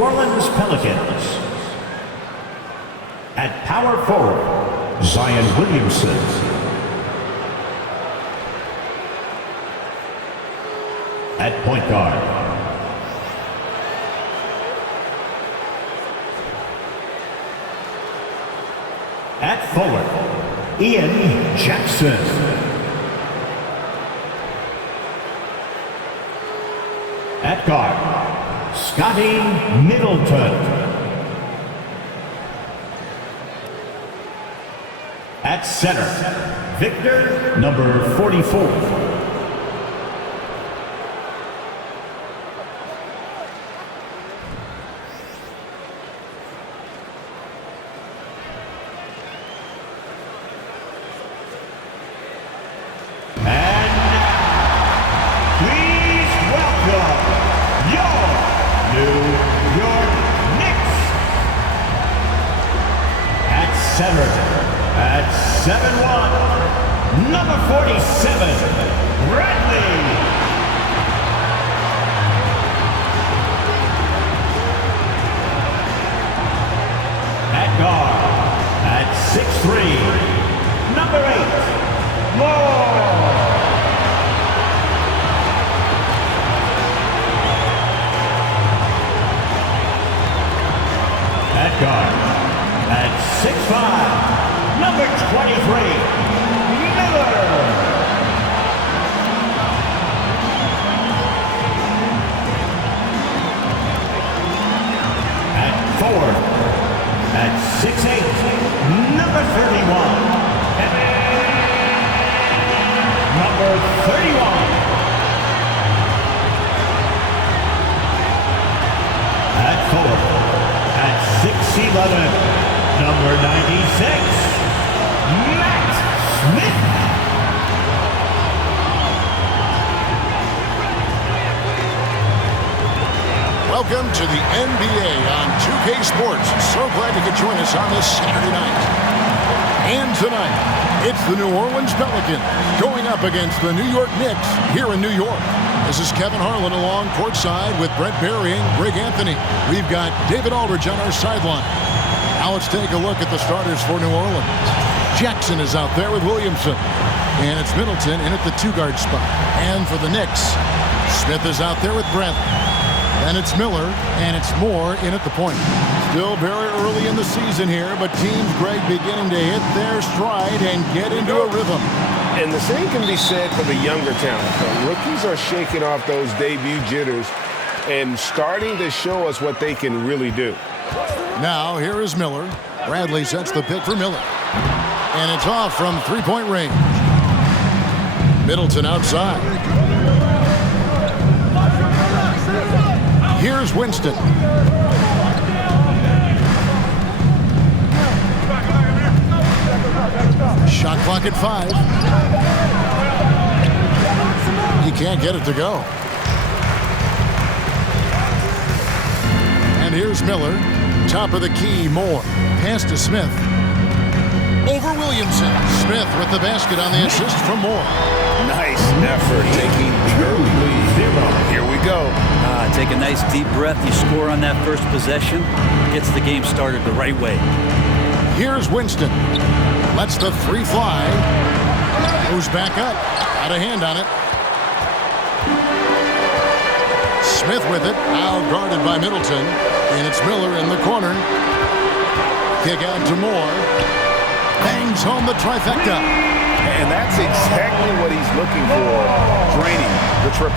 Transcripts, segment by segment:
Orleans Pelicans. At power forward, Zion Williamson. At point guard, at forward, Ian Jackson. At guard, Scotty Middleton. At center, Victor, number 44. At 7'1", number 47, Bradley. At guard, at 6'3", number 8, Moore. At guard, at 6'5", number 23, Miller. At forward, at 6'8", number 31, number 31. At forward, at 6'11", number 96, Matt Smith. Welcome to the NBA on 2K Sports. So glad you could join us on this Saturday night. And tonight, it's the New Orleans Pelicans going up against the New York Knicks here in New York. This is Kevin Harlan along courtside with Brent Barry and Greg Anthony. We've got David Aldridge on our sideline. Now let's take a look at the starters for New Orleans. Jackson is out there with Williamson. And it's Middleton in at the two-guard spot. And for the Knicks, Smith is out there with Bradley. And it's Miller, and it's Moore in at the point. Still very early in the season here, but teams, Greg, beginning to hit their stride and get into a rhythm. And the same can be said for the younger talent. The rookies are shaking off those debut jitters and starting to show us what they can really do. Now, here is Miller. Bradley sets the pick for Miller. And it's off from three-point range. Middleton outside. Here's Winston. Shot clock at 5. He can't get it to go. And here's Miller. Top of the key, Moore. Pass to Smith. Over Williamson. Smith with the basket on the assist from Moore. Nice effort taking the early lead. Here we go. Take a nice deep breath. You score on that first possession. Gets the game started the right way. Here's Winston. Lets the three fly. Goes back up. Got a hand on it. Smith with it. Now guarded by Middleton. And it's Miller in the corner. Kick out to Moore. Bangs home the trifecta. And that's exactly what he's looking for. Draining the triple.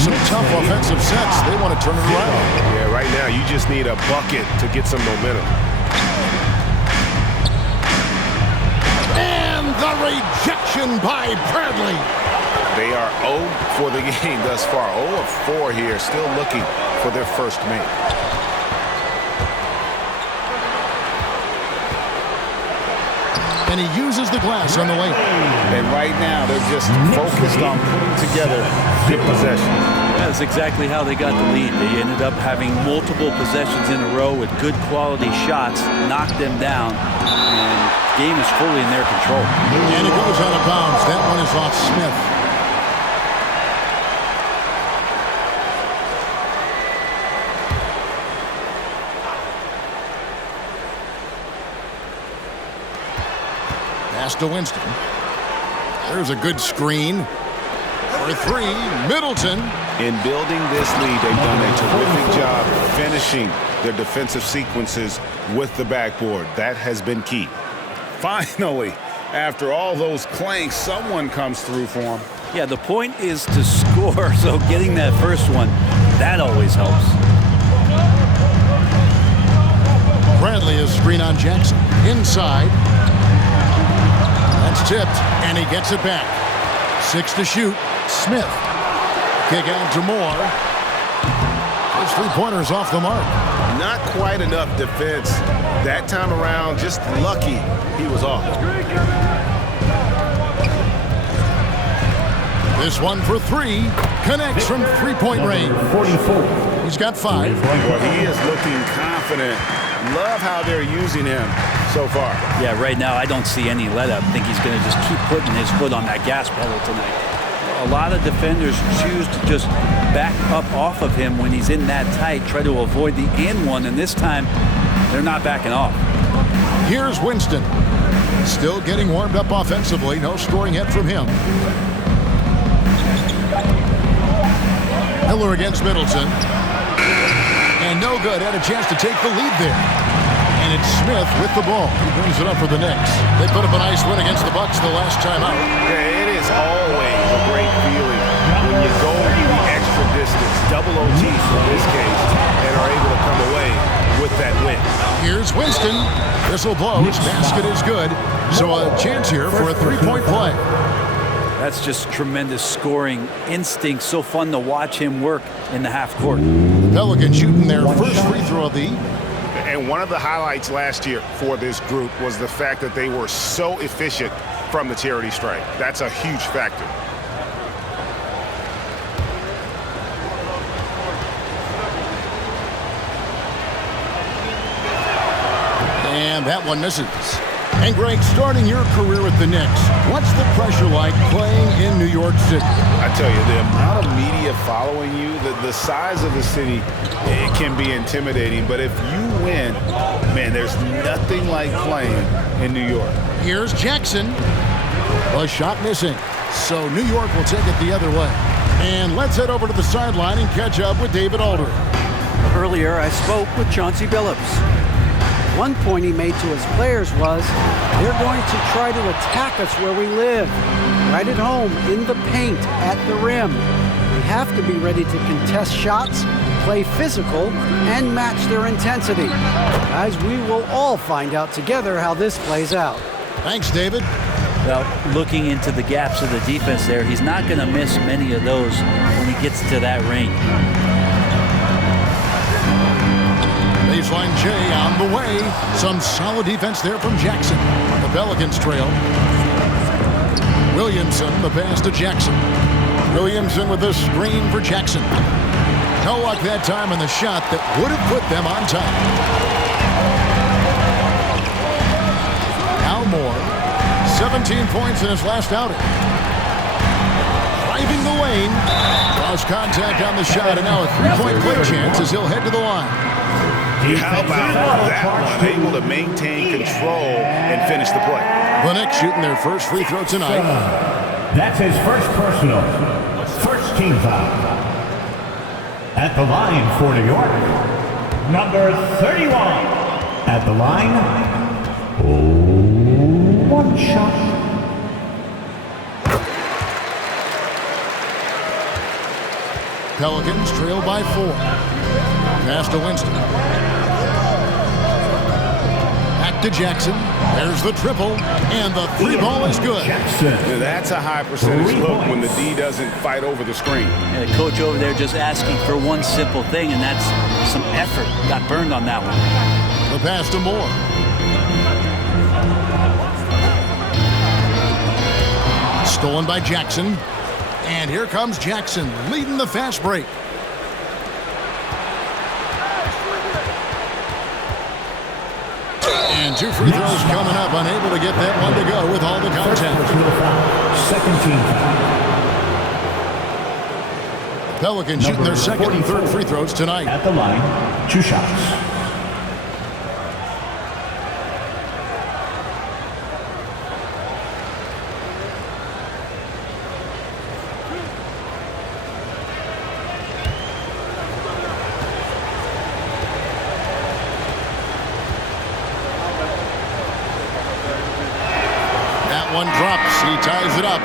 Some tough offensive sets. They want to turn it around. Yeah, right now you just need a bucket to get some momentum. And the rejection by Bradley. They are 0 for the game thus far. 0 of 4 here, still looking for their first make. And he uses the glass on the lane. And right now, they're just focused on putting together good possession. That's exactly how they got the lead. They ended up having multiple possessions in a row with good quality shots, knocked them down, and the game is fully in their control. And it goes out of bounds. That one is off Smith. Pass to Winston. There's a good screen. For three, Middleton. In building this lead, they've done a terrific job finishing their defensive sequences with the backboard. That has been key. Finally, after all those clanks, someone comes through for them. Yeah, the point is to score, so getting that first one, that always helps. Bradley is screen on Jackson. Inside. That's tipped, and he gets it back. 6 to shoot. Smith. Kick out to Moore. His three-pointers off the mark. Not quite enough defense that time around. Just lucky he was off. This one for three. Connects from three-point range. 44. He's got 5. Well, he is looking confident. Love how they're using him so far. Yeah, right now I don't see any let-up. I think he's going to just keep putting his foot on that gas pedal tonight. A lot of defenders choose to just back up off of him when he's in that tight, try to avoid the and one, and this time they're not backing off. Here's Winston. Still getting warmed up offensively. No scoring yet from him. Miller against Middleton. And no good. Had a chance to take the lead there. And it's Smith with the ball. He brings it up for the Knicks. They put up a nice win against the Bucks the last time out. Yeah, it is always a great feeling when you go the extra distance, double OTs in this case, and are able to come away with that win. Here's Winston. Whistle blows. Basket is good. So a chance here for a three-point play. That's just tremendous scoring instinct. So fun to watch him work in the half court. Pelicans shooting their first free throw of the And one of the highlights last year for this group was the fact that they were so efficient from the charity stripe. That's a huge factor. And that one misses. And Greg, starting your career with the Knicks, what's the pressure like playing in New York City? I tell you, the amount of media following you, the size of the city, it can be intimidating. But if you win, man, there's nothing like playing in New York. Here's Jackson. A shot missing. So New York will take it the other way. And let's head over to the sideline and catch up with David Alder. Earlier, I spoke with Chauncey Billups. One point he made to his players was, they're going to try to attack us where we live, right at home, in the paint, at the rim. We have to be ready to contest shots, play physical, and match their intensity. Guys, we will all find out together how this plays out. Thanks, David. Well, looking into the gaps of the defense there, he's not going to miss many of those when he gets to that range. Baseline J on the way. Some solid defense there from Jackson. The Pelicans trail. Williamson, the pass to Jackson. Williamson with the screen for Jackson. No luck that time in the shot that would have put them on top. Al Moore, 17 points in his last outing. Driving the lane. Lost contact on the shot, and now a three-point play chance as he'll head to the line. How about that one? Able to maintain control and finish the play. The Knicks shooting their first free throw tonight. That's his first personal. First team foul. At the line for New York, number 31. At the line, one shot. Pelicans trail by 4. Pass to Winston. Back to Jackson. There's the triple, and the three ball is good. Now that's a high percentage look when the D doesn't fight over the screen. And the coach over there just asking for one simple thing, and that's some effort. Got burned on that one. The pass to Moore. Stolen by Jackson. And here comes Jackson leading the fast break. And two free throws coming up. Unable to get that one to go with all the contact. Second team foul. Pelicans shooting their second and third free throws tonight. At the line, 2 shots. He ties it up.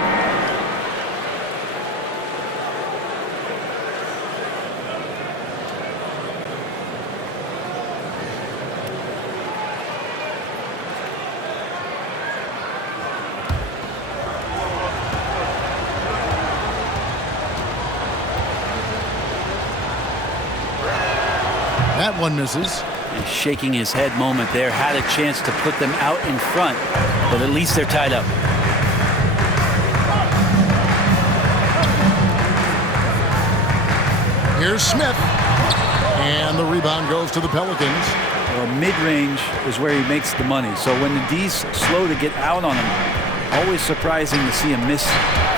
That one misses. And shaking his head moment there. Had a chance to put them out in front, but at least they're tied up. Here's Smith. And the rebound goes to the Pelicans. Well, mid-range is where he makes the money. So when the D's slow to get out on him, always surprising to see him miss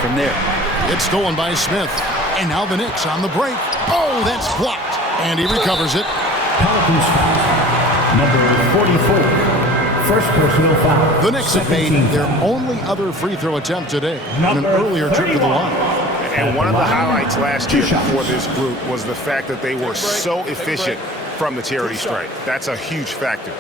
from there. It's stolen by Smith. And now the Knicks on the break. Oh, that's blocked. And he recovers it. Pelicans foul. Number 44. First personal foul. The Knicks have made 17 their foul. only other free throw attempt today in an Number earlier trip to the 31. line. And one of the highlights last year Two shots. for this group was the fact that they were so efficient from the charity stripe. That's a huge factor.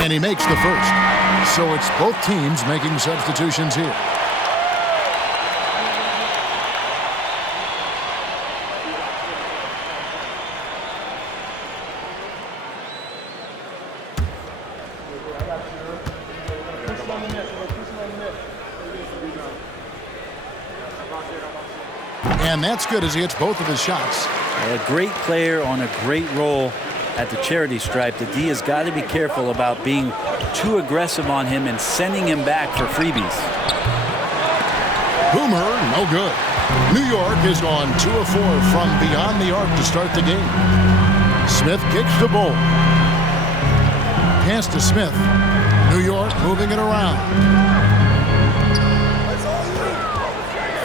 And he makes the first. So it's both teams making substitutions here. And that's good as he hits both of his shots. A great player on a great role at the charity stripe. The D has got to be careful about being too aggressive on him and sending him back for freebies. Boomer, no good. New York is on 2 of 4 from beyond the arc to start the game. Smith kicks to Bol. Pass to Smith. New York moving it around.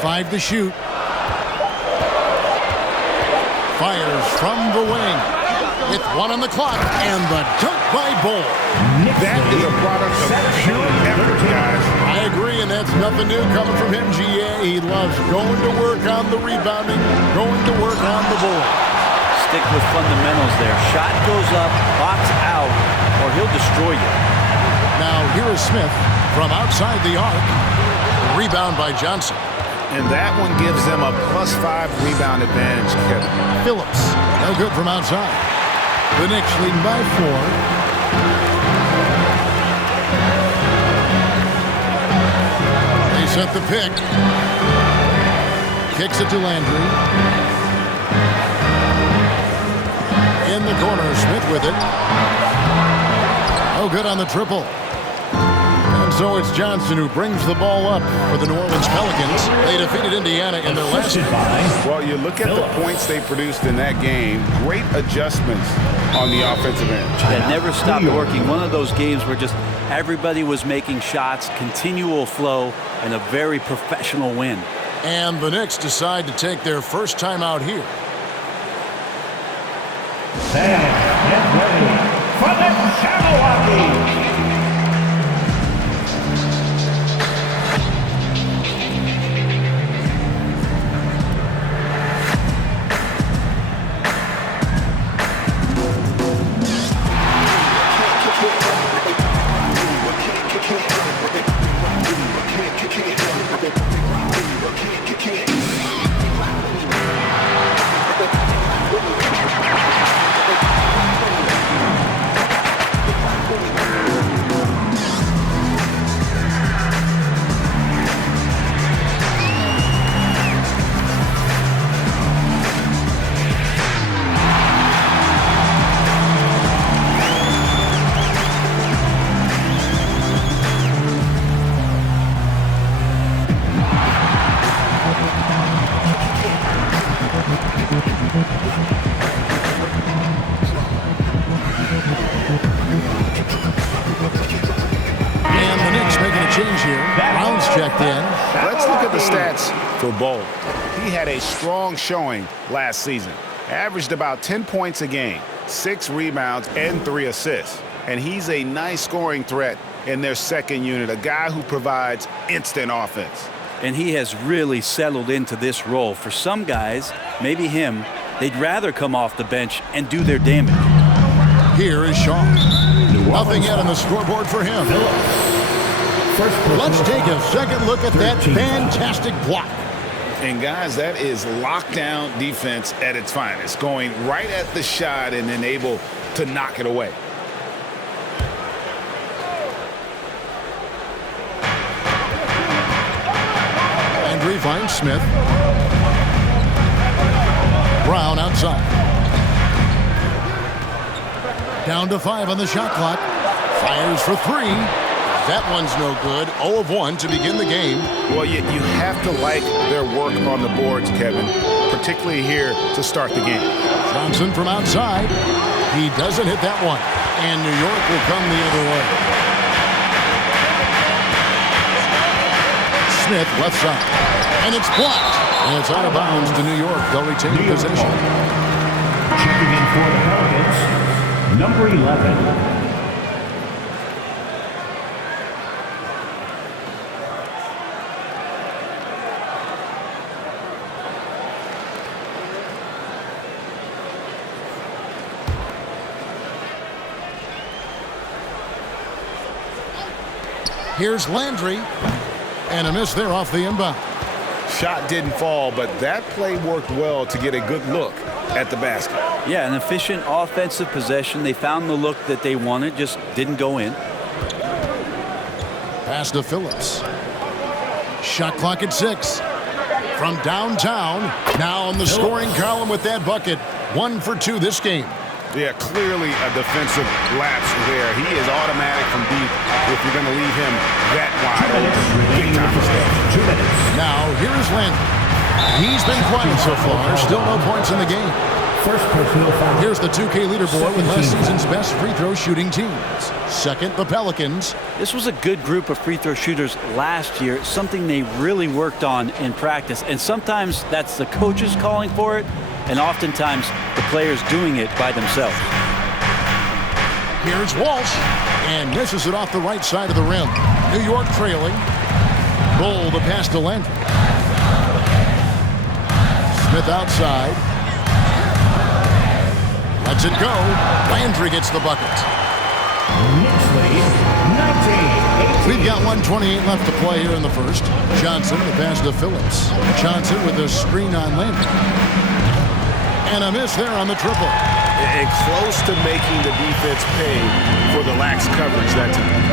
5 to shoot. Fires from the wing. With 1 on the clock. And the dunk by Bol. That is a product of pure effort, guys. I agree, and that's nothing new coming from him, GA. He loves going to work on the rebounding, going to work on the board. Stick with fundamentals there. Shot goes up, box out, or he'll destroy you. Now here is Smith from outside the arc. Rebound by Johnson. And that one gives them a +5 rebound advantage, Kevin. Phillips, no good from outside. The Knicks leading by 4. They set the pick. Kicks it to Landry. In the corner, Smith with it. Oh, good on the triple. And so it's Johnson who brings the ball up for the New Orleans Pelicans. They defeated Indiana in their last Assisted by Well, you look at the points they produced in that game. Great adjustments on the offensive end. That never stopped working. One of those games where just everybody was making shots, continual flow, and a very professional win. And the Knicks decide to take their first time out here. Sam, get ready for the Jabberwocky. And the Knicks making a change here. Brown's checked in. Let's look at the stats for Bol. He had a strong showing last season. Averaged about 10 points a game, 6 rebounds, and 3 assists. And he's a nice scoring threat in their second unit, a guy who provides instant offense. And he has really settled into this role. For some guys, maybe him, They'd rather come off the bench and do their damage. Here is Shaw. Nothing yet on the scoreboard for him. Let's take a second look at that fantastic block. And guys, that is lockdown defense at its finest, going right at the shot and then able to knock it away. Landry finds Smith. Brown outside. Down to 5 on the shot clock. Fires for 3. That one's no good. 0 of 1 to begin the game. Well, you have to like their work on the boards, Kevin, particularly here to start the game. Johnson from outside. He doesn't hit that one. And New York will come the other way. Smith left side. And it's blocked. And it's out of bounds to New York. They'll retain possession. Checking in for the Pelicans, number 11. Here's Landry. And a miss there off the inbound. Shot didn't fall, but that play worked well to get a good look at the basket. Yeah, an efficient offensive possession. They found the look that they wanted, just didn't go in. Pass to Phillips. Shot clock at 6. From downtown, now on the scoring column with that bucket. 1 for 2 this game. Yeah, clearly a defensive lapse there. He is automatic from deep if you're going to leave him that wide. 2 minutes. Now, here's Landry. He's been quiet so far. Still no points in the game. First personal foul. Here's the 2K leaderboard with last season's best free throw shooting teams. Second, the Pelicans. This was a good group of free throw shooters last year, something they really worked on in practice. And sometimes that's the coaches calling for it, and oftentimes the players doing it by themselves. Here's Walsh, and misses it off the right side of the rim. New York trailing. Bull the pass to Landry. Smith outside. Lets it go. Landry gets the bucket. Knicks lead, 19-18. We've got 1:28 left to play here in the first. Johnson the pass to Phillips. Johnson with a screen on Landry. And a miss there on the triple. And close to making the defense pay for the lax coverage that time.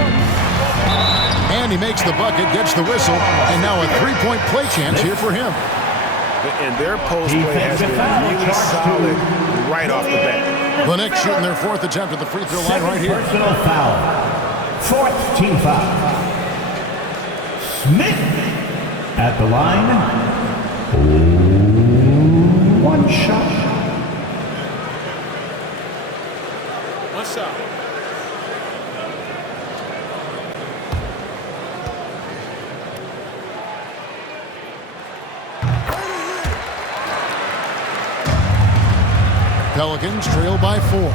And he makes the bucket, gets the whistle, and now a three-point play chance here for him. And their post play has been really solid right off the bat. The Knicks shooting their 4th attempt at the free throw line right here. Personal foul. 4th team foul. Smith at the line. 1 shot. What's up? Pelicans trail by 4.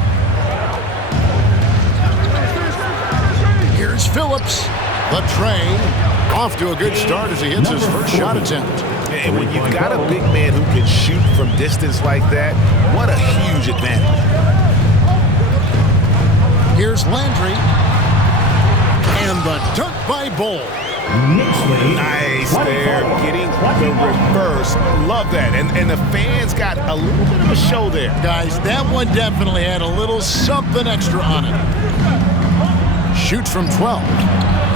Here's Phillips. The train off to a good start as he hits his first shot attempt. And when you've got a big man who can shoot from distance like that, what a huge advantage. Here's Landry. And the dunk by Bull. Nice there, getting the reverse. Love that. And the fans got a little bit of a show there. Guys, that one definitely had a little something extra on it. Shoots from 12.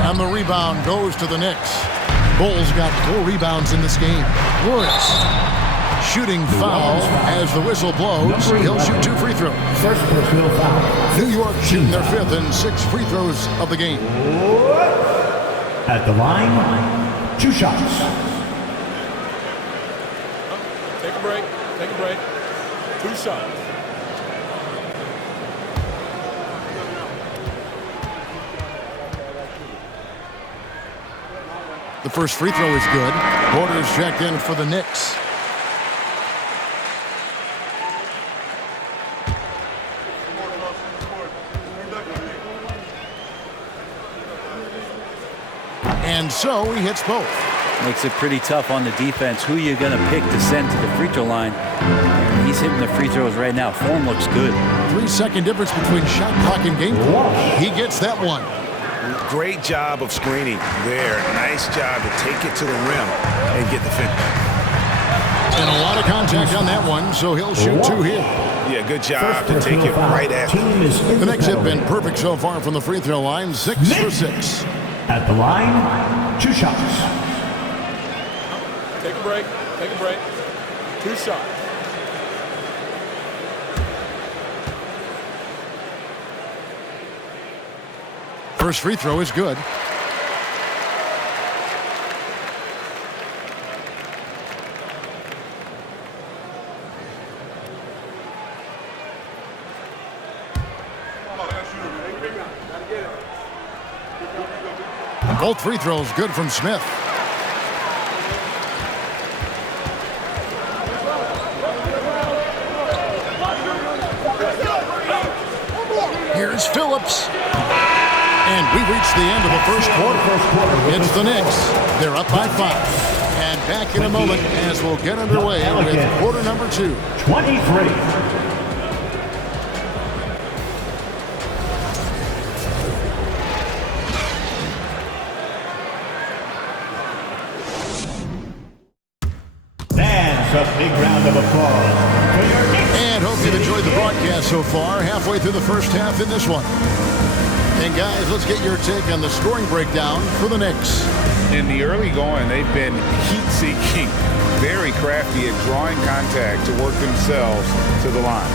And the rebound goes to the Knicks. Bulls got 4 rebounds in this game. Woods. Shooting foul as the whistle blows. He'll shoot 2 free throws. First personal foul. New York shooting their 5th and 6th free throws of the game. At the line, 2 shots. Take a break. Take a break. 2 shots. The first free throw is good. Porter's checked in for the Knicks. And so he hits both. Makes it pretty tough on the defense. Who you're going to pick to send to the free throw line. And he's hitting the free throws right now. Form looks good. 3-second difference between shot clock and game clock. He gets that one. Great job of screening there. Nice job to take it to the rim and get the finish. And a lot of contact on that one, so he'll shoot 2 here. Yeah, good job to take it right at him. The Knicks have been perfect so far from the free throw line, 6 for 6. At the line, 2 shots. Take a break. Take a break. 2 shots. First free throw is good. Both free throws good from Smith. Here's Phillips. And we reached the end of the first quarter. It's the Knicks. They're up by 5. And back in a moment as we'll get underway with quarter number 2. 23. A big round of applause. And hope you've enjoyed the broadcast so far. Halfway through the first half in this one. And guys, let's get your take on the scoring breakdown for the Knicks. In the early going, they've been heat-seeking, very crafty at drawing contact to work themselves to the line.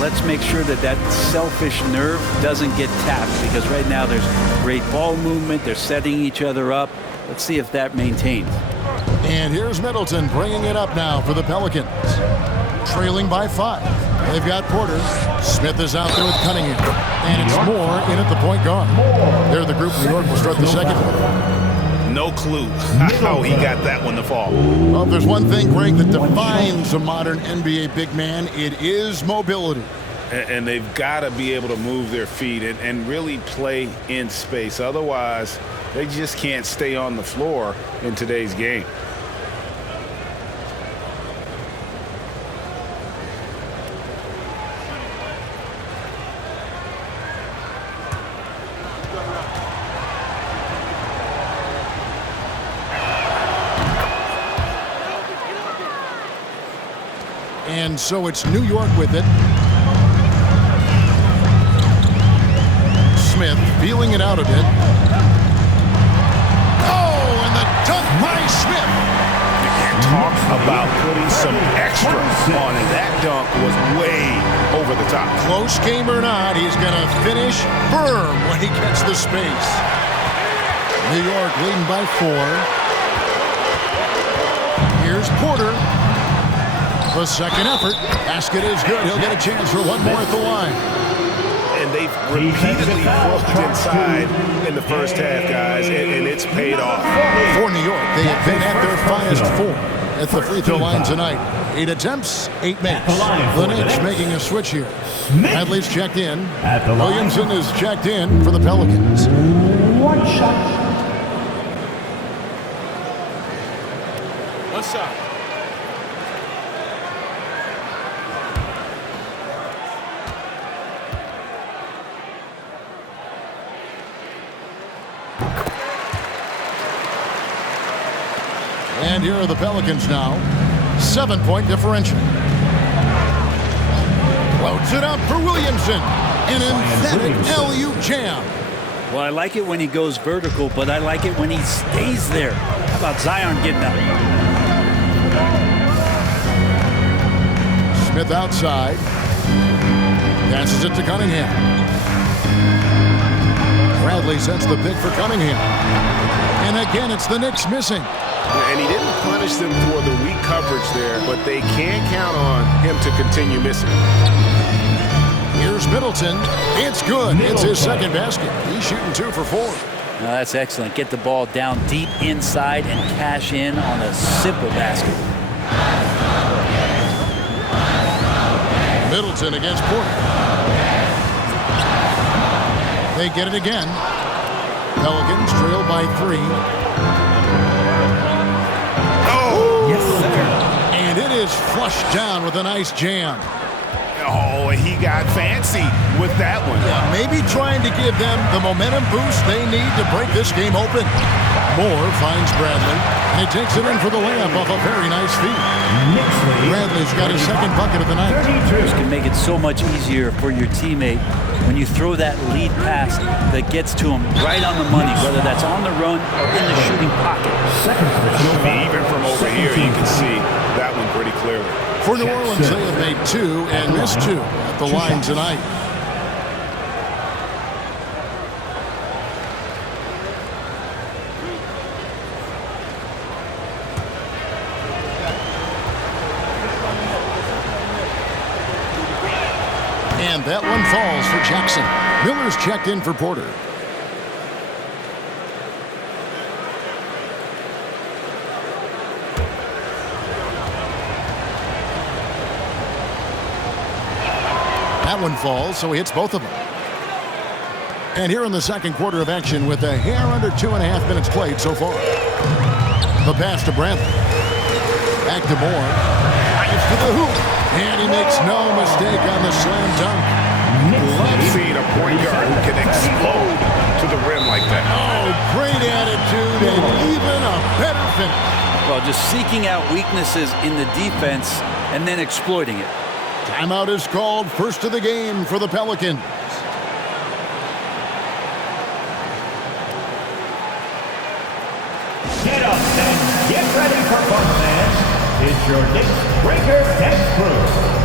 Let's make sure that that selfish nerve doesn't get tapped, because right now there's great ball movement. They're setting each other up. Let's see if that maintains. And here's Middleton bringing it up now for the Pelicans. Trailing by 5. They've got Porter. Smith is out there with Cunningham. And it's Moore in at the point guard. They're the group New York will start the second. No clue how he got that one to fall. Well, if there's one thing, Greg, that defines a modern NBA big man, it is mobility. And they've got to be able to move their feet and really play in space. Otherwise, they just can't stay on the floor in today's game. And so it's New York with it. Smith feeling it out a bit. Oh, and the dunk by Smith. You can't talk about putting some extra on it. That dunk was way over the top. Close game or not, he's going to finish firm when he gets the space. New York leading by 4. Here's Porter. The second effort. Basket is good. He'll get a chance for one more at the line. And they've repeatedly broke inside in the first half, guys, and it's paid off. For New York, they have been at their finest 4 at the free throw line tonight. 8 attempts, 8 makes. The Knicks making a switch here. Hadley's checked in. Williamson is checked in for the Pelicans. 1 shot. 1 shot. And here are the Pelicans now. 7-point differential. Floats it up for Williamson. An emphatic LU jam. Well, I like it when he goes vertical, but I like it when he stays there. How about Zion getting up? Smith outside. Passes it to Cunningham. Bradley sets the pick for Cunningham. And again, it's the Knicks missing. And he didn't punish them for the weak coverage there, but they can't count on him to continue missing. Here's Middleton. It's good. It's his second basket. He's shooting 2 for 4. Now that's excellent. Get the ball down deep inside and cash in on a simple basket. Middleton against Porter. They get it again. Pelicans trail by 3. is flushed down with a nice jam. Oh, he got fancy with that one. Yeah, maybe trying to give them the momentum boost they need to break this game open. Moore finds Bradley, and he takes it in for the layup off a very nice feed. Bradley's got his second bucket of the night. This can make it so much easier for your teammate when you throw that lead pass that gets to him right on the money, whether that's on the run or in the shooting pocket. Even from over here, you can see that one pretty clearly. For New Orleans, they have made 2 and missed 2 at the line tonight. And that one falls for Jackson. Miller's checked in for Porter. That one falls, so he hits both of them. And here in the second quarter of action with a hair under 2.5 minutes played so far. The pass to Bradley. Back to Moore. Drives to the hoop. And he makes no mistake on the slam dunk. Seeing a point guard who can explode to the rim like that. Oh, great attitude and even a better finish. Well, just seeking out weaknesses in the defense and then exploiting it. Timeout is called, first of the game for the Pelicans. Get up and get ready for fun, fans. It's your Knicks Breaker Deck Crew.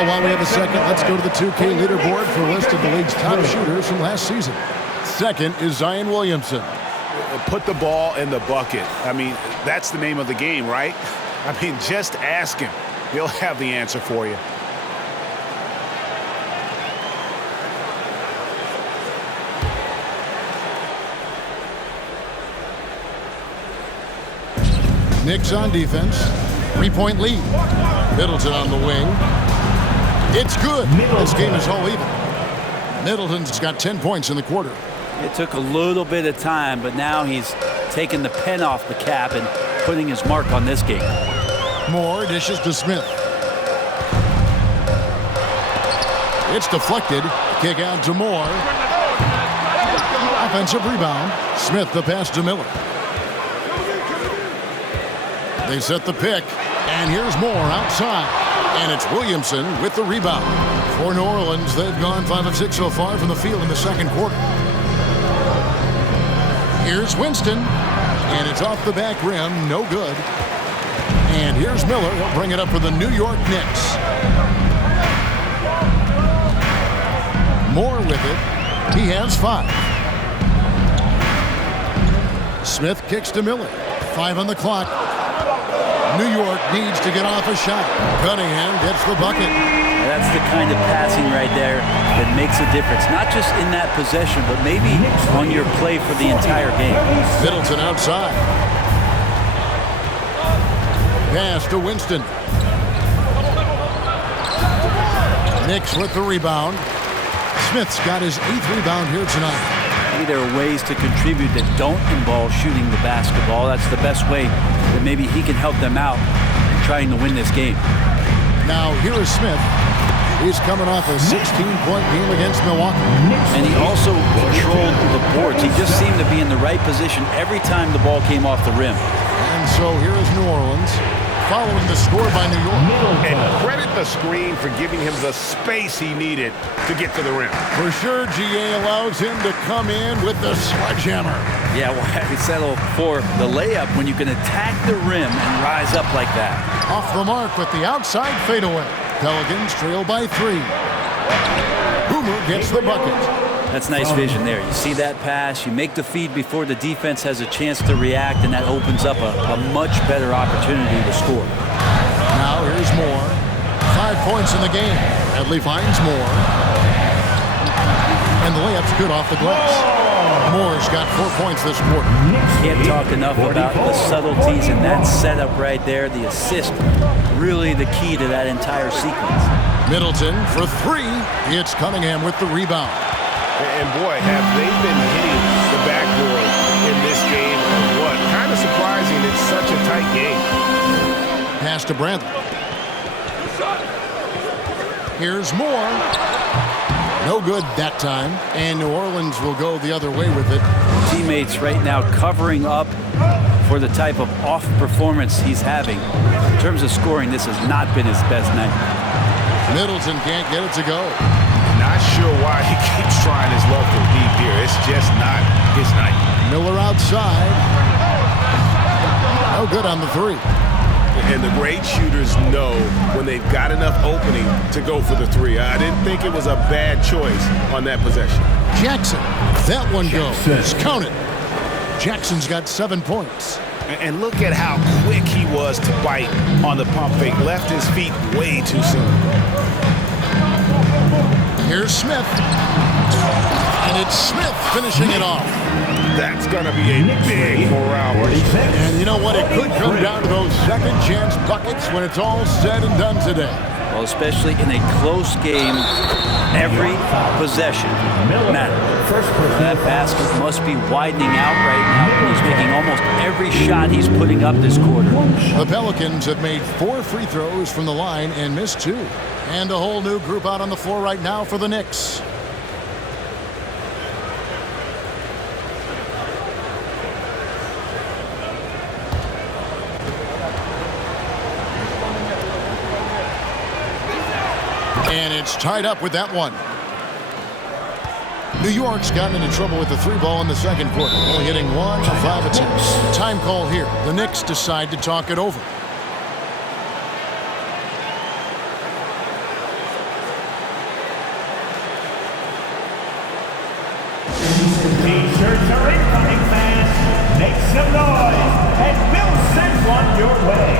While we have a second, let's go to the 2K leaderboard for a list of the league's top shooters from last season. Second is Zion Williamson. Put the ball in the bucket. I mean, that's the name of the game, right? I mean, just ask him. He'll have the answer for you. Knicks on defense. 3-point lead. Middleton on the wing. It's good. This game is all even. Middleton's got 10 points in the quarter. It took a little bit of time, but now he's taking the pen off the cap and putting his mark on this game. Moore dishes to Smith. It's deflected. Kick out to Moore. Offensive rebound. Smith the pass to Miller. They set the pick. And here's Moore outside. And it's Williamson with the rebound. For New Orleans, they've gone 5 of 6 so far from the field in the second quarter. Here's Winston. And it's off the back rim. No good. And here's Miller. He'll bring it up for the New York Knicks. Moore with it. He has 5. Smith kicks to Miller. 5 on the clock. New York needs to get off a shot. Cunningham gets the bucket. That's the kind of passing right there that makes a difference. Not just in that possession, but maybe on your play for the entire game. Middleton outside. Pass to Winston. Knicks with the rebound. Smith's got his 8th rebound here tonight. Maybe there are ways to contribute that don't involve shooting the basketball. That's the best way that maybe he can help them out in trying to win this game. Now here is Smith. He's coming off a 16-point game against Milwaukee. And he also controlled the boards. He just seemed to be in the right position every time the ball came off the rim. And so here is New Orleans. following the score by New York. And credit the screen for giving him the space he needed to get to the rim. For sure, GA allows him to come in with the sledgehammer. Yeah, why settle for the layup when you can attack the rim and rise up like that? Off the mark with the outside fadeaway. Pelicans trail by 3. Boomer gets the bucket. That's nice vision there. You see that pass, you make the feed before the defense has a chance to react, and that opens up a much better opportunity to score. Now here's Moore. 5 points in the game. Bradley finds Moore. And the layup's good off the glass. Moore's got 4 points this quarter. Can't talk enough about the subtleties in that setup right there. The assist, really the key to that entire sequence. Middleton for 3. It's Cunningham with the rebound. And boy, have they been hitting the backboard in this game or what? Kind of surprising it's such a tight game. Pass to Bradley. Here's Moore. No good that time. And New Orleans will go the other way with it. Teammates right now covering up for the type of off performance he's having. In terms of scoring, this has not been his best night. Middleton can't get it to go. Not sure why he keeps trying his luck from deep here. It's just not his night. Miller outside. No good on the 3. And the great shooters know when they've got enough opening to go for the 3. I didn't think it was a bad choice on that possession. Jackson. That one goes. Count it. Jackson's got 7 points. And look at how quick he was to bite on the pump fake. Left his feet way too soon. Here's Smith. And it's Smith finishing it off. That's going to be a big morale booster. And you know what? It could come down to those second chance buckets when it's all said and done today. Well, especially in a close game, every possession matters. That basket must be widening out right now. He's making almost every shot he's putting up this quarter. The Pelicans have made 4 free throws from the line and missed 2. And a whole new group out on the floor right now for the Knicks. And it's tied up with that one. New York's gotten into trouble with the 3 ball in the second quarter, only hitting 1 of 5 attempts. Time call here. The Knicks decide to talk it over. T-shirts are incoming, fans. Make some noise, and we'll send one your way.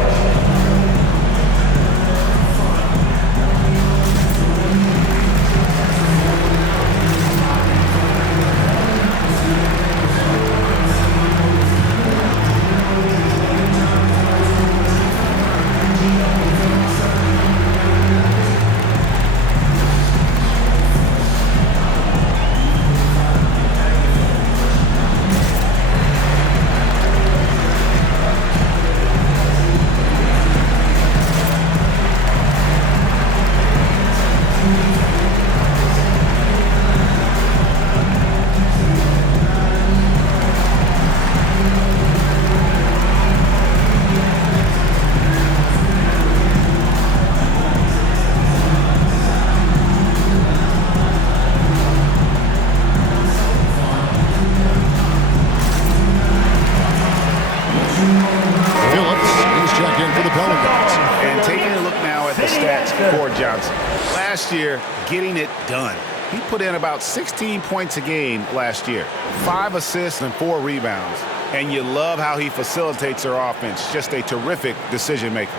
Last year, getting it done. He put in about 16 points a game last year, 5 assists and 4 rebounds. And you love how he facilitates their offense. Just a terrific decision maker.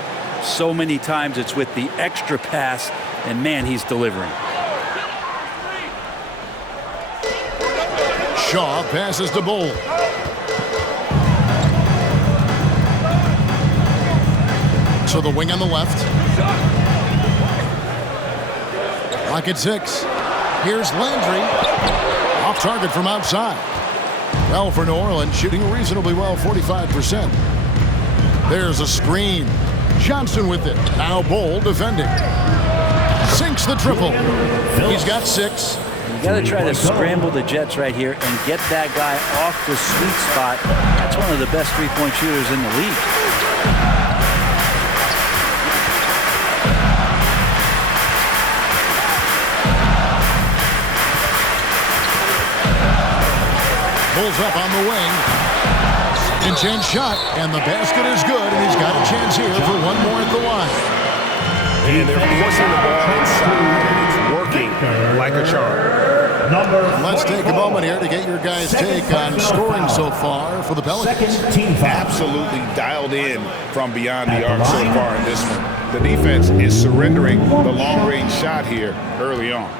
So many times it's with the extra pass, and man, he's delivering. Shaw passes to Bull. To the wing on the left. Lock at 6. Here's Landry. Off target from outside. Well, for New Orleans, shooting reasonably well, 45%. There's a screen. Johnson with it. Now Bull defending. Sinks the triple. He's got 6. You got to try to scramble the Jets right here and get that guy off the sweet spot. That's one of the best three-point shooters in the league. Pulls up on the wing. Second chance shot, and the basket is good, and he's got a chance here for one more at the line. And they're forcing the ball inside, and it's working like a charm. Let's take a moment here to get your guys' take on scoring so far for the Pelicans. Absolutely dialed in from beyond the arc so far in this one. The defense is surrendering the long-range shot here early on.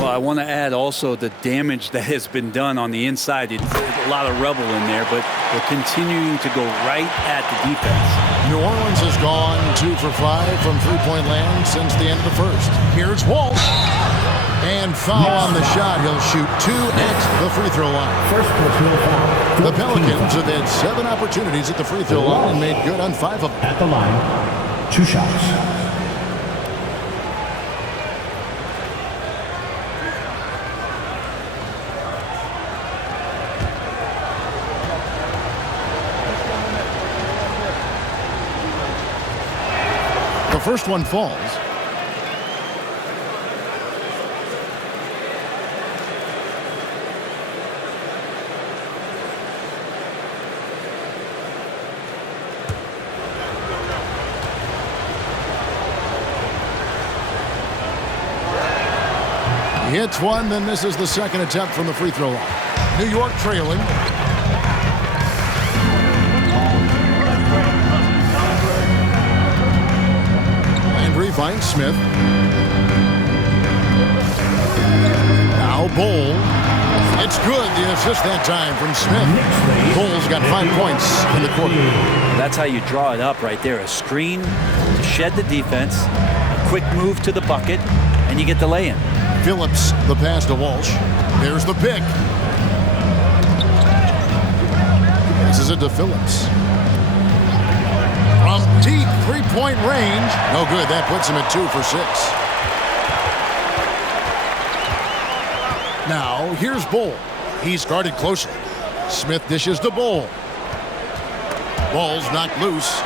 Well, I want to add also the damage that has been done on the inside. It's a lot of rubble in there, but they're continuing to go right at the defense. New Orleans has gone 2 for 5 from three-point land since the end of the first. Here's Walsh. And foul on the shot. He'll shoot 2 at the free throw line. First personal foul. The Pelicans have had 7 opportunities at the free throw line and made good on 5 of them. At the line, 2 shots. The first one falls. He hits one, then this is the second attempt from the free throw line. New York trailing. Landry finds Smith. Now Bol. It's good. The assist that time from Smith. Bol's got 5 points in the quarter. That's how you draw it up right there. A screen to shed the defense, a quick move to the bucket, and you get the lay-in. Phillips, the pass to Walsh. There's the pick. Passes it to Phillips. From deep three-point range. No good. That puts him at 2 for 6. Now, here's Bol. He's guarded closely. Smith dishes to Bol. Ball's knocked loose.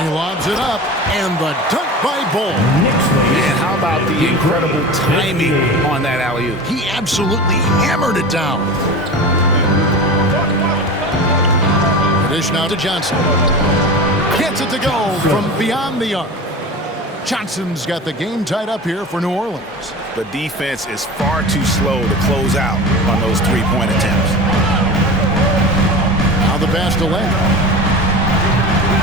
He lobs it up, and the dunk by Bol. And how about the incredible timing on that alley-oop? He absolutely hammered it down. Dish now to Johnson. Gets it to go from beyond the arc. Johnson's got the game tied up here for New Orleans. The defense is far too slow to close out on those three-point attempts. Now the pass to Landry.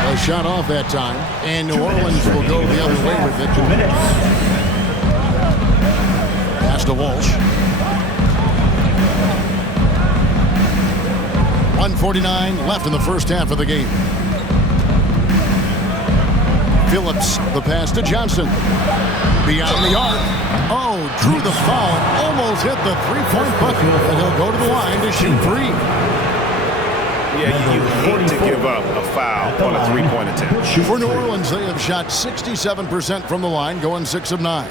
A shot off that time, and New Orleans will go the other way with it. 2 minutes. Pass to Walsh. 1:49 left in the first half of the game. Phillips, the pass to Johnson. Beyond the arc. Oh, drew the foul and almost hit the three-point bucket. And he'll go to the line to shoot 3. Yeah, you hate to give up a foul on a three-point attempt. For New Orleans, they have shot 67% from the line, going 6 of 9.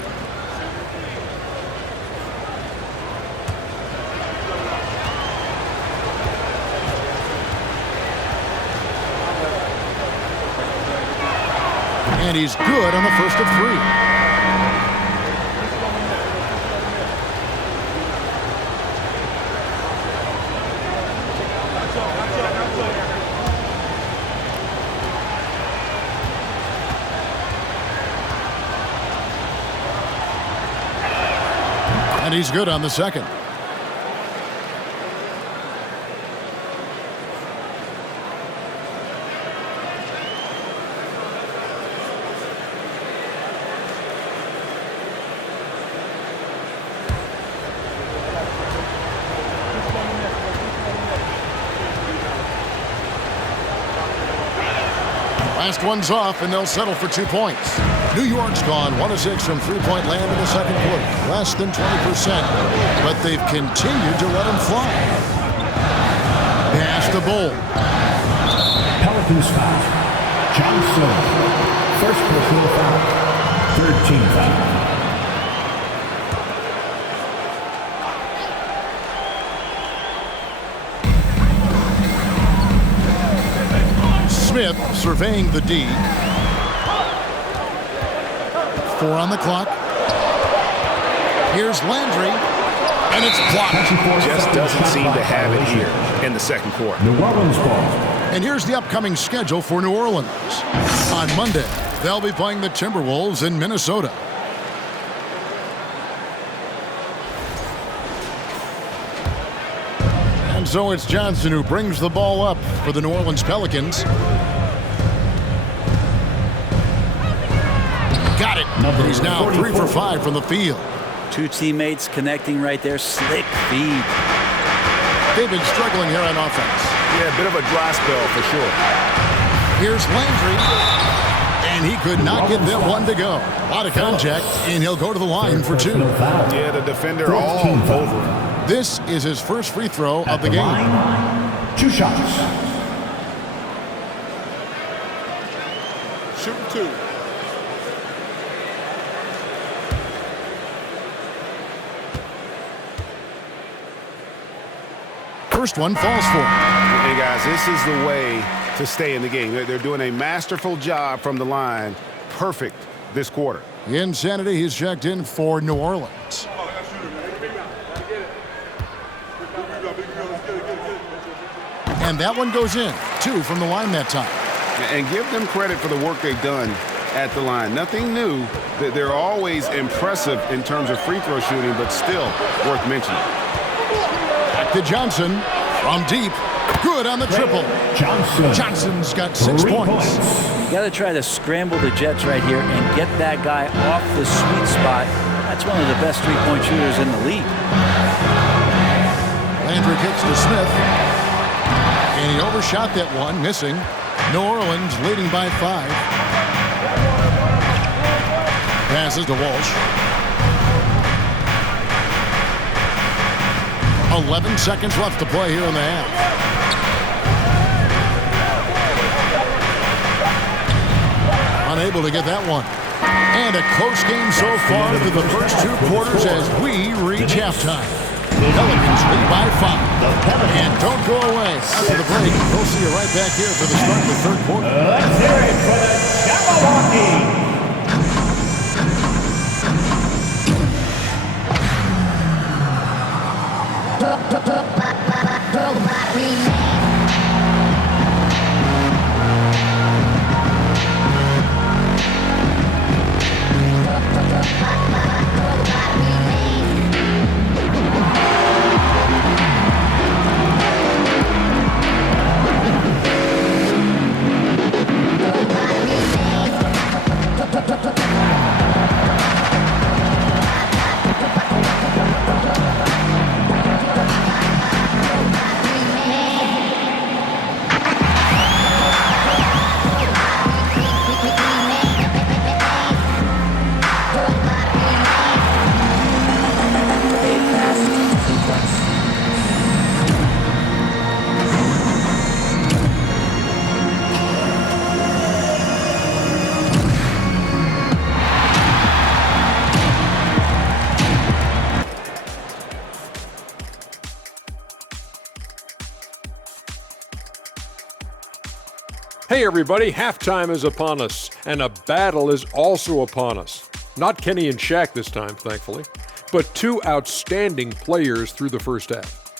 And he's good on the first of 3. And he's good on the second. Last one's off, and they'll settle for 2 points. New York's gone 1 of 6 from three-point land in the second quarter. Less than 20%, but they've continued to let them fly. Pass to Bol. Pelicans foul. John Smith. First personal foul. 3rd team foul. Smith surveying the D. 4 on the clock. Here's Landry. And it's blocked. Just doesn't seem to have it here in the second quarter. New Orleans ball. And here's the upcoming schedule for New Orleans. On Monday, they'll be playing the Timberwolves in Minnesota. And so it's Johnson who brings the ball up for the New Orleans Pelicans. Got it. He's now 3 for 5 from the field. Two teammates connecting right there. Slick feed. They've been struggling here on offense. Yeah, a bit of a dry spell for sure. Here's Landry. And he could not get that one to go. A lot of contact, and he'll go to the line for 2. Yeah, the defender all over him. This is his first free throw of the game. Line, 2 shots. Shooting 2. First one falls for him. Hey, guys, this is the way to stay in the game. They're doing a masterful job from the line. Perfect this quarter. Insanity, he's checked in for New Orleans. And that one goes in. 2 from the line that time. And give them credit for the work they've done at the line. Nothing new. They're always impressive in terms of free throw shooting, but still worth mentioning. Back to Johnson from deep. Good on the triple. Johnson. Johnson's got 6 points. You got to try to scramble the Jets right here and get that guy off the sweet spot. That's one of the best three-point shooters in the league. Landry kicks to Smith. And he overshot that one, missing. New Orleans leading by 5. Passes to Walsh. 11 seconds left to play here in the half. Unable to get that one. And a close game so far through the first 2 quarters as we reach halftime. Pelicans lead by 5. And don't go away after the break. We'll see you right back here for the start of the third quarter. Let's hear it for the Jabberwocky. Hey everybody, halftime is upon us, and a battle is also upon us. Not Kenny and Shaq this time, thankfully, but 2 outstanding players through the first half.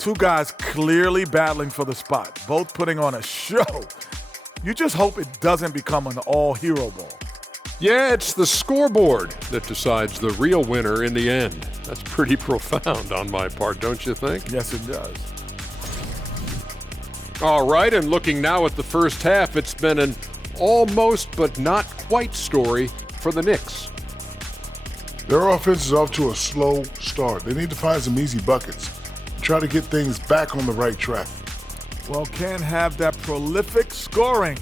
2 guys clearly battling for the spot, both putting on a show. You just hope it doesn't become an all-hero ball. Yeah, it's the scoreboard that decides the real winner in the end. That's pretty profound on my part, don't you think? Yes, it does. All right, and looking now at the first half, it's been an almost but not quite story for the Knicks. Their offense is off to a slow start. They need to find some easy buckets. Try to get things back on the right track. Well, can't have that prolific scoring.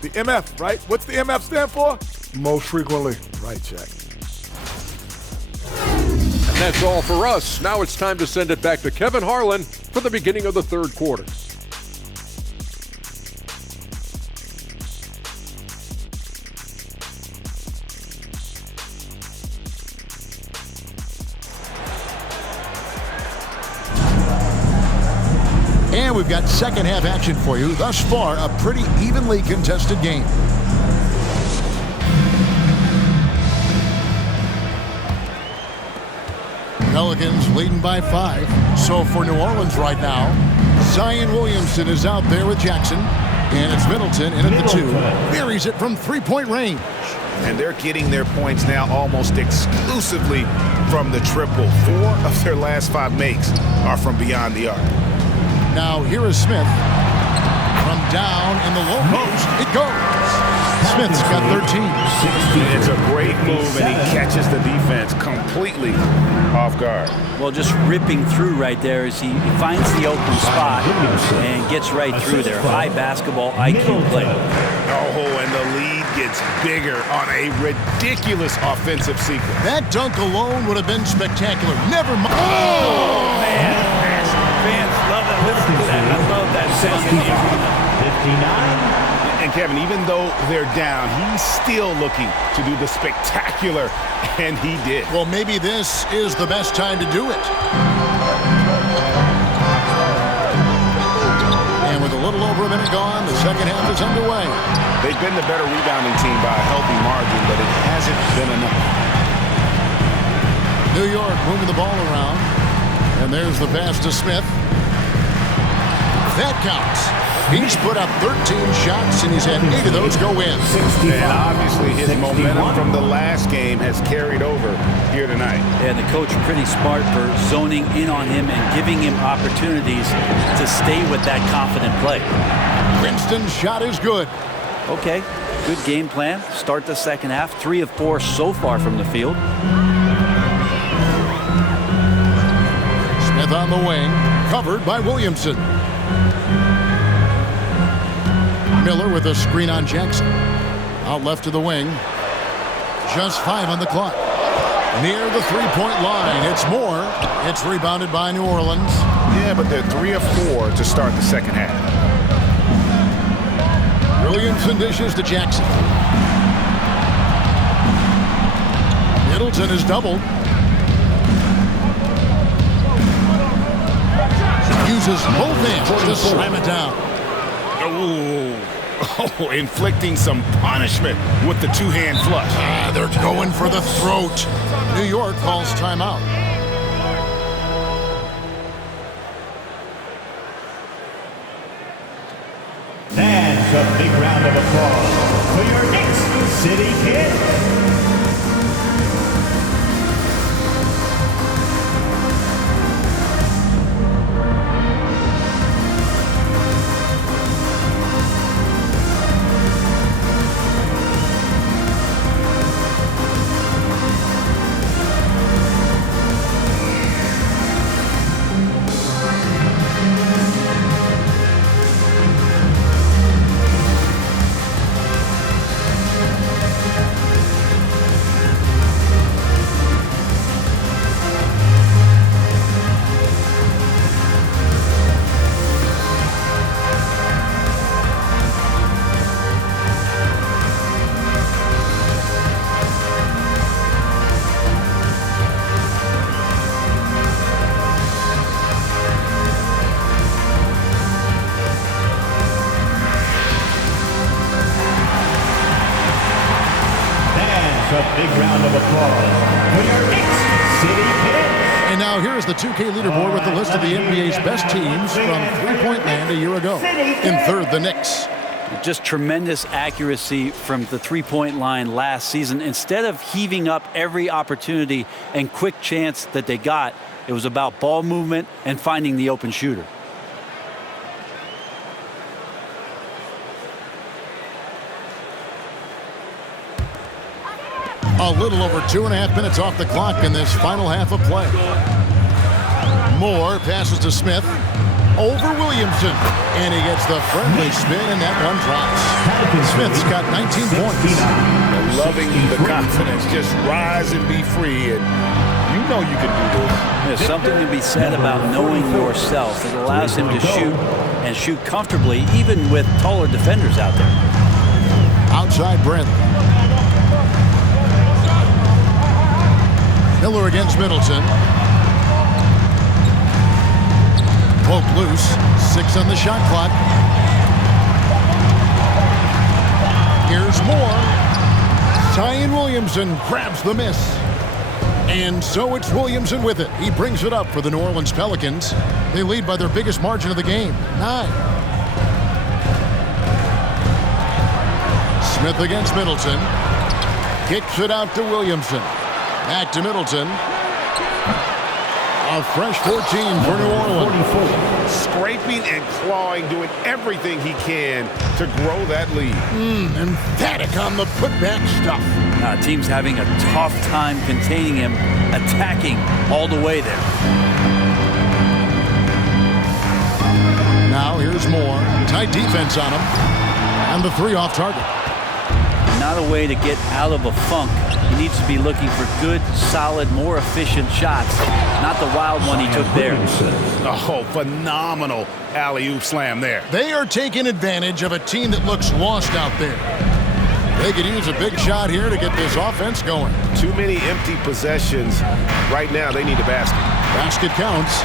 The MF, right? What's the MF stand for? Most frequently. Right, Jack. And that's all for us. Now it's time to send it back to Kevin Harlan for the beginning of the third quarter. And we've got second half action for you. Thus far, a pretty evenly contested game. Pelicans leading by 5. So for New Orleans right now, Zion Williamson is out there with Jackson. And it's Middleton in at the 2. Buries it from three-point range. And they're getting their points now almost exclusively from the triple. 4 of their last 5 makes are from beyond the arc. Now here is Smith. From down in the low post, it goes. Smith's got 13. It's a great move, and he catches the defense completely off guard. Well, just ripping through right there as he finds the open spot and gets right through there. High basketball IQ play. Oh, and the lead gets bigger on a ridiculous offensive sequence. That dunk alone would have been spectacular. Never mind. Oh, man. Fans love it. Listen to that. I love that sound in the arena. 59. And Kevin, even though they're down, he's still looking to do the spectacular, and he did. Well, maybe this is the best time to do it. And with a little over a minute gone, the second half is underway. They've been the better rebounding team by a healthy margin, but it hasn't been enough. New York moving the ball around. And there's the pass to Smith. That counts. He's put up 13 shots, and he's had 8 of those go in. And obviously his momentum from the last game has carried over here tonight. And the coach pretty smart for zoning in on him and giving him opportunities to stay with that confident play. Princeton's shot is good. Okay, good game plan. Start the second half. 3 of 4 so far from the field. Smith on the wing, covered by Williamson. Miller with a screen on Jackson. Out left to the wing. Just 5 on the clock. Near the three-point line. It's more. It's rebounded by New Orleans. Yeah, but they're 3 of 4 to start the second half. Williamson dishes to Jackson. Middleton is doubled. Uses both hands to slam it down. Oh, inflicting some punishment with the two-hand flush. They're going for the throat. New York calls timeout. And a big round of applause for your Knicks City Kids. A big round of applause for your Knicks City Kids. And now here's the 2K leaderboard with the list of the NBA's best teams from three-point land a year ago. In third, the Knicks. Just tremendous accuracy from the three-point line last season. Instead of heaving up every opportunity and quick chance that they got, it was about ball movement and finding the open shooter. A little over 2.5 minutes off the clock in this final half of play. Moore passes to Smith. Over Williamson. And he gets the friendly spin, and that one drops. Smith's got 19 points. Loving the confidence. Just rise and be free. And you know you can do this. There's something to be said about knowing yourself. It allows him to shoot and shoot comfortably, even with taller defenders out there. Outside Bradley. Miller against Middleton. Poke loose. 6 on the shot clock. Here's Moore. Zion Williamson grabs the miss. And so it's Williamson with it. He brings it up for the New Orleans Pelicans. They lead by their biggest margin of the game, 9. Smith against Middleton. Kicks it out to Williamson. Back to Middleton. A fresh 14 for New Orleans. Scraping and clawing, doing everything he can to grow that lead. Emphatic on the putback stuff. Team's having a tough time containing him, attacking all the way there. Now here's Moore. Tight defense on him. And the 3 off target. Not a way to get out of a funk. He needs to be looking for good, solid, more efficient shots, not the wild one he took there. Oh, phenomenal alley-oop slam there. They are taking advantage of a team that looks lost out there. They could use a big shot here to get this offense going. Too many empty possessions. Right now, they need a basket. Basket counts.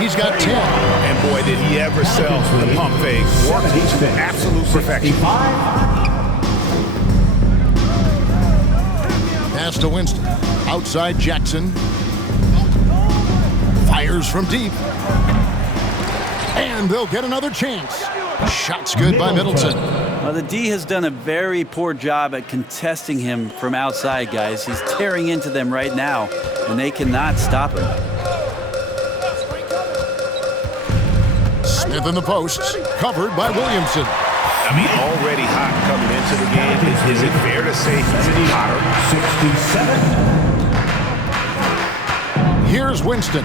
He's got 10. And boy, did he ever sell the pump fake. Worked to absolute perfection. Pass to Winston. Outside Jackson. Fires from deep. And they'll get another chance. Shot's good by Middleton. Well, the D has done a very poor job at contesting him from outside, guys. He's tearing into them right now, and they cannot stop him. Smith in the post, covered by Williamson. I mean, already hot coming into the game. Is it fair to say he's hotter? 67. Here's Winston.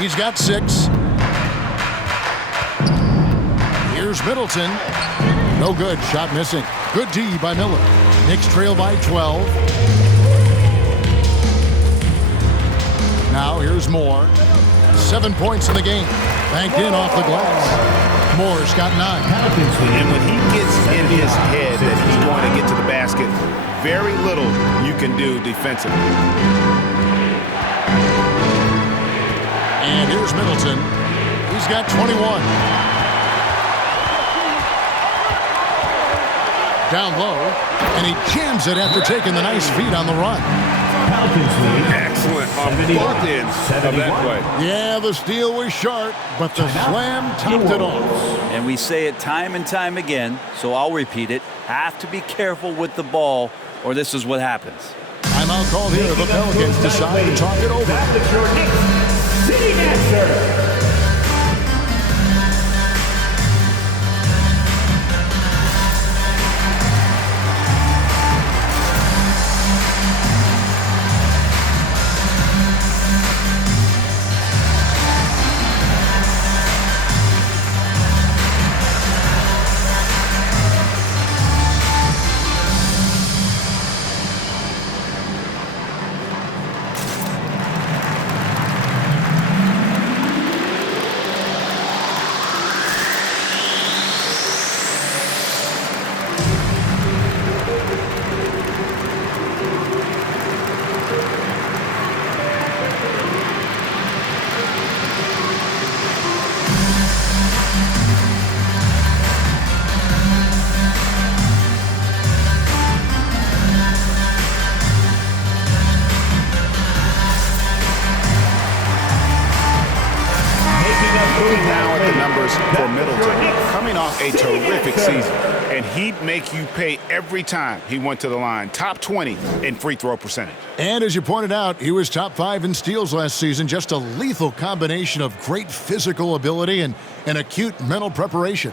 He's got 6. Here's Middleton. No good. Shot missing. Good D by Miller. Knicks trail by 12. Now here's Moore. 7 points in the game. Banked in off the glass. Moore's got 9. And when he gets in his head that he's going to get to the basket, very little you can do defensively. And here's Middleton. He's got 21. Down low, and he jams it after taking the nice feed on the run. Excellent on both ends of that play. Yeah, the steal was sharp, but the slam topped it off. And we say it time and time again, so I'll repeat it. Have to be careful with the ball, or this is what happens. Timeout called here. The Pelicans decide to talk it over. City answer. Now at the numbers for Middleton, coming off a terrific season, and he'd make you pay every time he went to the line. Top 20 in free throw percentage. And as you pointed out, he was top 5 in steals last season. Just a lethal combination of great physical ability and acute mental preparation.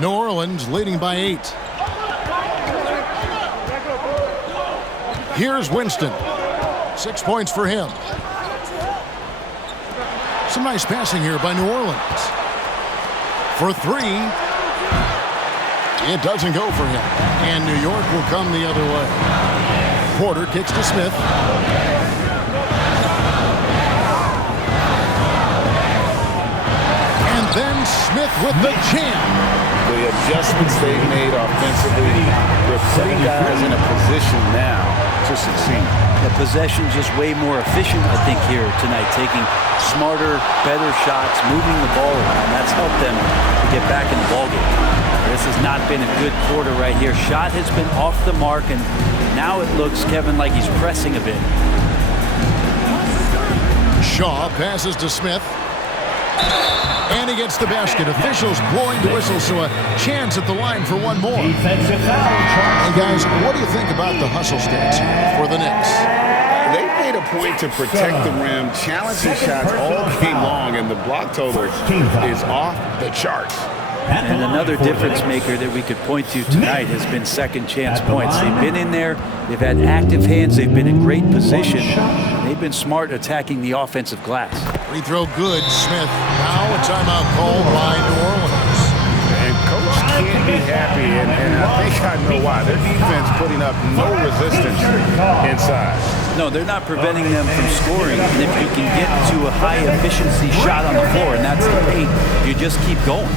New Orleans leading by 8. Here's Winston. 6 points for him. Some nice passing here by New Orleans. For 3. It doesn't go for him. And New York will come the other way. Porter kicks to Smith. And then Smith with the jam. The adjustments they've made offensively, they're putting guys in a position now to succeed. The possession just way more efficient, I think, here tonight, taking smarter, better shots, moving the ball around. That's helped them to get back in the ballgame. This has not been a good quarter right here. Shot has been off the mark, and now it looks, Kevin, like he's pressing a bit. Shaw passes to Smith. And he gets the basket. Officials blowing the whistle, so a chance at the line for one more. Defensive foul. And guys, what do you think about the hustle stance for the Knicks? They made a point to protect the rim, challenging shots all game long, and the block total is off the charts. And another difference maker that we could point to tonight has been second chance points. They've been in there, they've had active hands, they've been in great position. They've been smart attacking the offensive glass. Free throw good, Smith. Now a timeout called by New Orleans. And coach can't be happy, and I think I know why. Their defense putting up no resistance inside. No, they're not preventing them from scoring. And if you can get to a high efficiency shot on the floor, and that's the paint, you just keep going.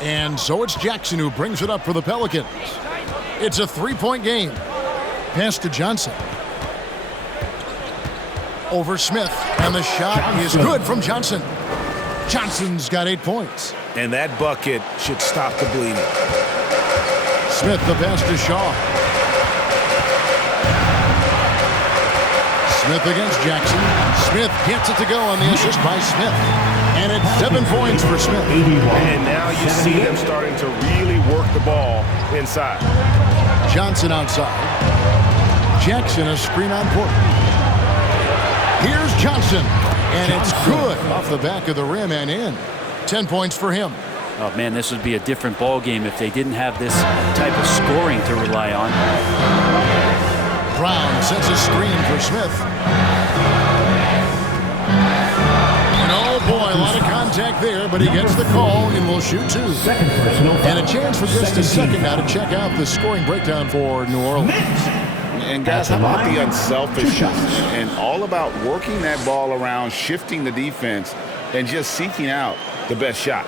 And so it's Jackson who brings it up for the Pelicans. It's a three-point game. Pass to Johnson. Over Smith, and the shot is good from Johnson. Johnson's got 8 points. And that bucket should stop the bleeding. Smith, the pass to Shaw. Smith against Jackson. Smith gets it to go on the assist by Smith. And it's 7 points for Smith. And now you see them starting to really work the ball inside. Johnson outside. Jackson a screen on Porter. Here's Johnson. And it's good off the back of the rim and in. 10 points for him. Oh, man, this would be a different ball game if they didn't have this type of scoring to rely on. Brown sets a screen for Smith. And oh boy, a lot of contact there, but he gets the call and will shoot two. And a chance for just a second now to check out the scoring breakdown for New Orleans. And guys, how about the unselfish shots? And all about working that ball around, shifting the defense, and just seeking out the best shot.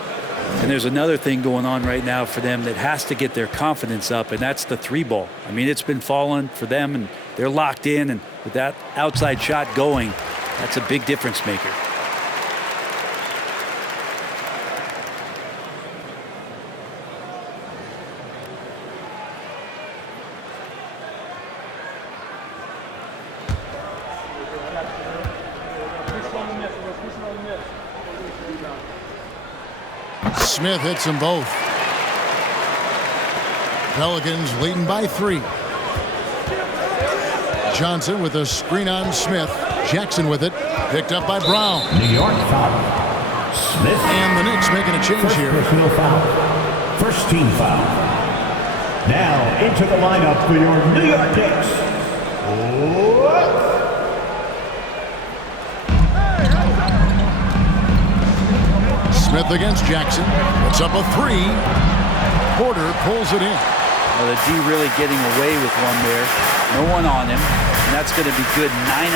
And there's another thing going on right now for them that has to get their confidence up, and that's the three ball. I mean, it's been falling for them, and they're locked in, and with that outside shot going, that's a big difference maker. Smith hits them both. Pelicans leading by 3. Johnson with a screen on Smith. Jackson with it. Picked up by Brown. New York foul. Smith. And the Knicks making a change First here. personal foul. First team foul. Now into the lineup for your New York Knicks. Smith against Jackson. It's up a 3. Porter pulls it in. Well, the D really getting away with one there. No one on him. And that's going to be good. 9